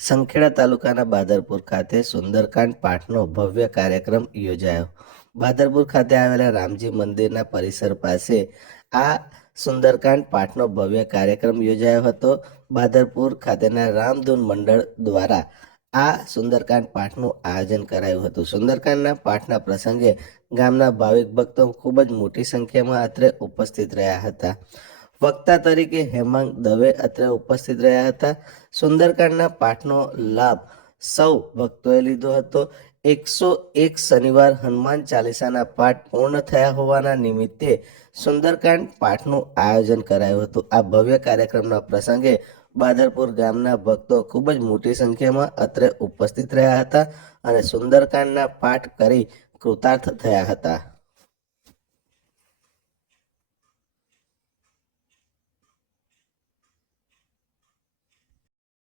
સંખેડા તાલુકાના બાદરપુર ખાતે સુંદરકાંડ પાઠનો ભવ્ય કાર્યક્રમ યોજાયો. બાદરપુર ખાતે આવેલા રામજી મંદિરના પરિસર પાસે આ સુંદરકાંડ પાઠનો ભવ્ય કાર્યક્રમ યોજાયો હતો. બાદરપુર ખાતેના રામધૂન મંડળ દ્વારા આ સુંદરકાંડ પાઠનું આયોજન કરાયું હતું. સુંદરકાંડના પાઠના પ્રસંગે ગામના ભાવિક ભક્તો ખૂબ જ મોટી સંખ્યામાં અત્રે ઉપસ્થિત રહ્યા હતા. વક્તા તરીકે હેમાંગ દવે અત્રે ઉપસ્થિત રહ્યા હતા. સુંદરકાંડના પાઠનો લાભ સૌ ભક્તોએ લીધો હતો. 101 શનિવાર હનુમાન ચાલીસાના પાઠ પૂર્ણ થયા હોવાના નિમિત્તે સુંદરકાંડ પાઠનું આયોજન કરાયું હતું. આ ભવ્ય કાર્યક્રમના પ્રસંગે બાદરપુર ગામના ભક્તો ખૂબ જ મોટી સંખ્યામાં અત્રે ઉપસ્થિત રહ્યા હતા અને સુંદરકાંડના પાઠ કરી કૃતાર્થ થયા હતા.